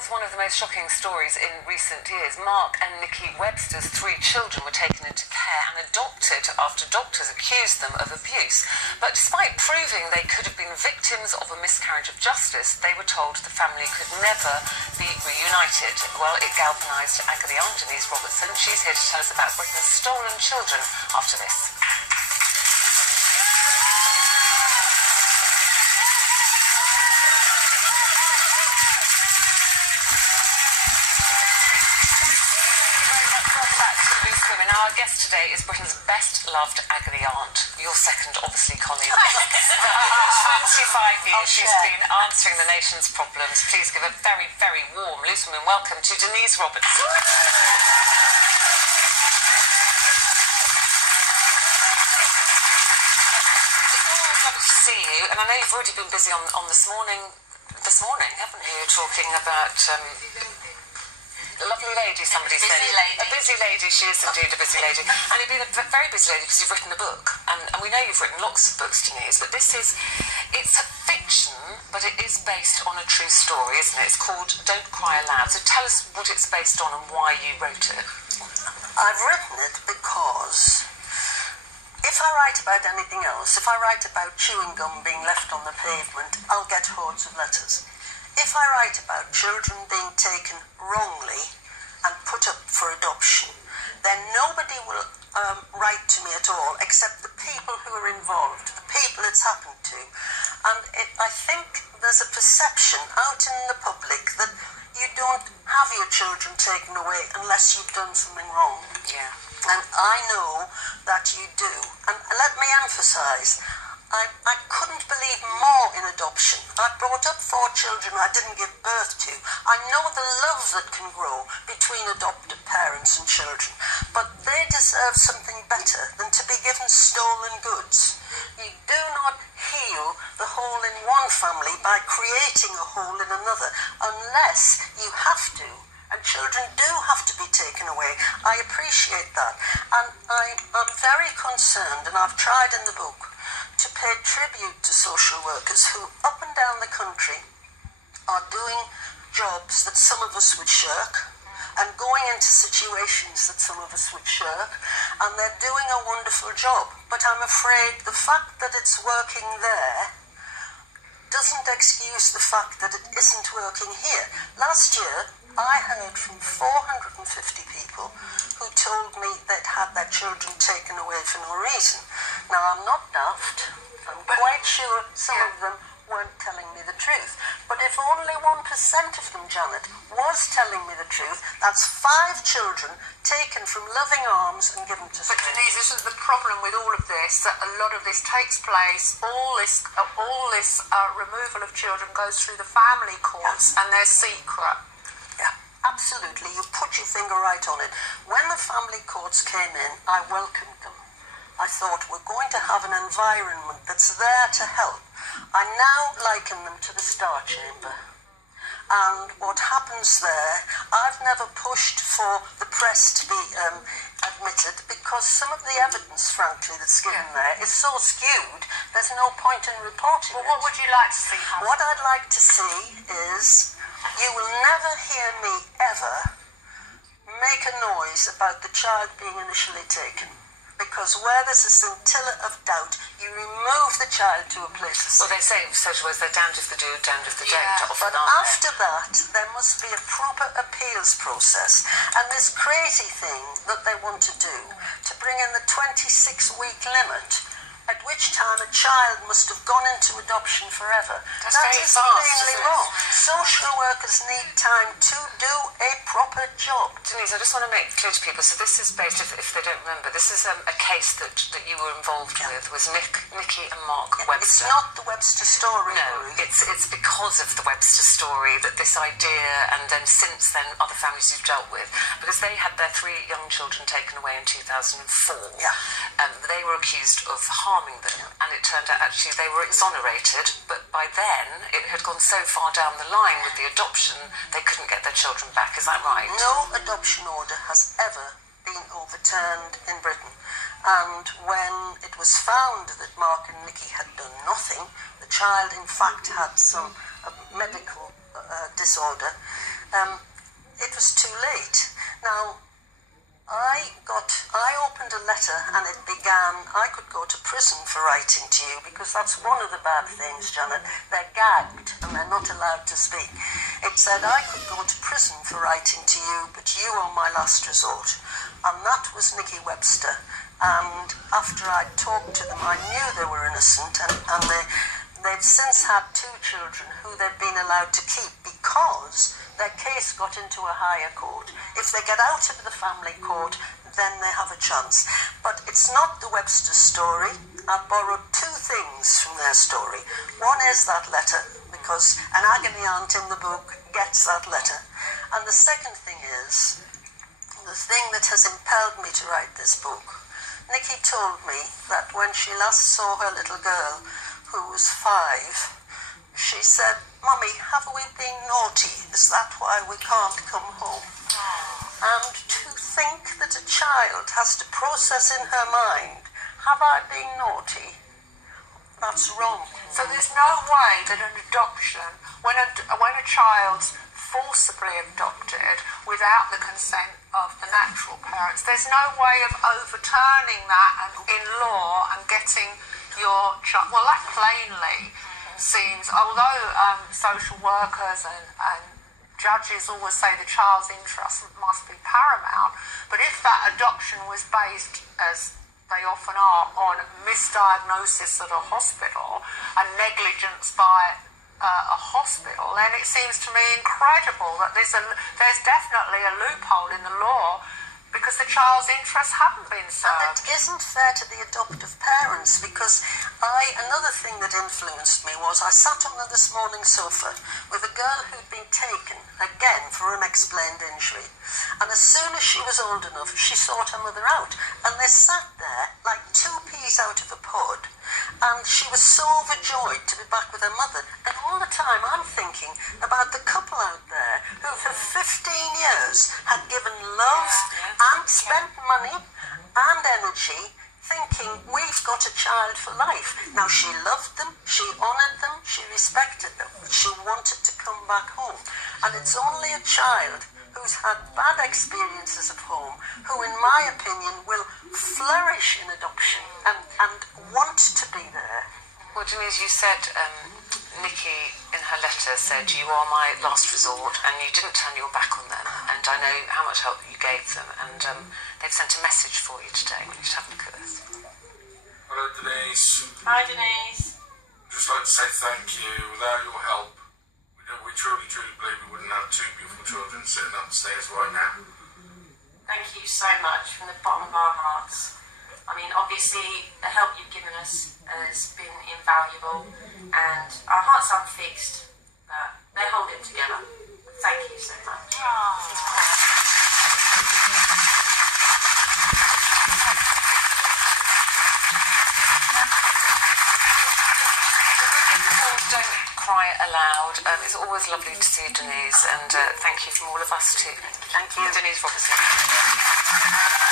was one of the most shocking stories in recent years. Mark and Nikki Webster's 3 children were taken into care and adopted after doctors accused them of abuse. But despite proving they could have been victims of a miscarriage of justice, they were told the family could never be reunited. Well, it galvanised Agony Aunt Denise Robertson. She's here to tell us about Britain's stolen children after this. Our guest today is Britain's best-loved agony aunt. Your second, obviously, Connie. 25 years she's been answering the nation's problems. Please give a very, very warm, loose woman welcome to Denise Robertson. Lovely to see you, and I know you've already been busy on this morning, haven't you? Talking about a lovely lady, somebody said. A busy lady, she is indeed a busy lady. And you've been a very busy lady because you've written a book. And we know you've written lots of books, Denise, but it's a fiction, but it is based on a true story, isn't it? It's called Don't Cry Aloud. So tell us what it's based on and why you wrote it. I've written it because if I write about anything else, if I write about chewing gum being left on the pavement, I'll get hordes of letters. If I write about children being taken wrongly and put up for adoption, then nobody will write to me at all except the people who are involved, the people it's happened to. And I think there's a perception out in the public that you don't have your children taken away unless you've done something wrong. Yeah. And I know that you do. And let me emphasise, I couldn't believe more in adoption. I brought up 4 children I didn't give birth to. I know the love that can grow between adopted parents and children, but they deserve something better than to be given stolen goods. You do not heal the hole in one family by creating a hole in another, unless you have to. And children do have to be taken away. I appreciate that. And I'm very concerned, and I've tried in the book, to pay tribute to social workers who, up and down the country, are doing jobs that some of us would shirk and going into situations that some of us would shirk, and they're doing a wonderful job. But I'm afraid the fact that it's working there doesn't excuse the fact that it isn't working here. Last year, I heard from 450 people who told me they'd had their children taken away for no reason. Now, I'm not daft. I'm quite sure some of them weren't telling me the truth. But if only 1% of them, Janet, was telling me the truth, that's 5 children taken from loving arms and given to school. But Denise, isn't the problem with all of this that a lot of this takes place, all this removal of children goes through the family courts and they're secret? Yeah, absolutely. You put your finger right on it. When the family courts came in, I welcomed them. I thought, we're going to have an environment that's there to help. I now liken them to the Star Chamber. And what happens there, I've never pushed for the press to be admitted because some of the evidence, frankly, that's given there is so skewed, there's no point in reporting it. What would you like to see happen? What I'd like to see is, you will never hear me ever make a noise about the child being initially taken. Because where there's a scintilla of doubt, you remove the child to a place of safety. Well, they say social workers, they're damned if they do, damned if they don't. But after that, there must be a proper appeals process. And this crazy thing that they want to do, to bring in the 26-week limit, at which time a child must have gone into adoption forever. That is plainly wrong. Social workers need time to do a proper job. Denise, I just want to make clear to people, so this is based, if they don't remember, this is a case that you were involved with, was Nikki and Mark Webster. It's not the Webster story. No, it's because of the Webster story that this idea, and then since then other families you've dealt with, because they had their 3 young children taken away in 2004. Yeah. They were accused of harming them, and it turned out actually they were exonerated, but by then it had gone so far down the line with the adoption they couldn't get their children back. Is that right? No adoption order has ever been overturned in Britain, and when it was found that Mark and Nikki had done nothing, the child in fact had some medical disorder, it was too late. Now, I opened a letter and it began, I could go to prison for writing to you, because that's one of the bad things, Janet. They're gagged and they're not allowed to speak. It said I could go to prison for writing to you, but you are my last resort. And that was Nikki Webster. And after I'd talked to them, I knew they were innocent, and they've since had 2 children who they've been allowed to keep because their case got into a higher court. If they get out of the family court, then they have a chance. But it's not the Webster story. I borrowed 2 things from their story. One is that letter, because an agony aunt in the book gets that letter. And the second thing is, the thing that has impelled me to write this book. Nikki told me that when she last saw her little girl, who was 5, she said, "Mummy, have we been naughty? Is that why we can't come home?" And to think that a child has to process in her mind, have I been naughty? That's wrong. So there's no way that an adoption, when a child's forcibly adopted without the consent of the natural parents, there's no way of overturning that in law and getting your child. Well, that plainly seems, although social workers and judges always say the child's interest must be paramount, but if that adoption was based, as they often are, on misdiagnosis at a hospital and negligence by a hospital, then it seems to me incredible that there's definitely a loophole in the law because the child's interests haven't been served. And it isn't fair to the adoptive parents, because another thing that influenced me was I sat on the This Morning sofa with a girl who'd been taken, again, for unexplained injury. And as soon as she was old enough, she sought her mother out. And they sat there like 2 peas out of a pod. And she was so overjoyed to be back with her mother. And all the time I'm thinking about the couple out there who for 15 years had given love and spent money and energy thinking we've got a child for life. Now, she loved them, she honoured them, she respected them, but she wanted to come back home. And it's only a child who's had bad experiences of home who, in my opinion, will flourish in adoption and want to be there. Well, Denise, you said Nikki, in her letter, said you are my last resort, and you didn't turn your back on them. And I know how much help you gave them, and they've sent a message for you today. Will you just have a look at this? Hello, Denise. Hi, Denise. I'd just like to say thank you. Without your help, we truly believe we wouldn't have 2 beautiful children sitting upstairs right now. Thank you so much from the bottom of our hearts. I mean, obviously, the help you've given us has been invaluable, and our hearts aren't fixed, but they're holding together. Thank you so much. Don't cry aloud. It's always lovely to see you, Denise, and thank you from all of us too. Thank you. Denise Robertson.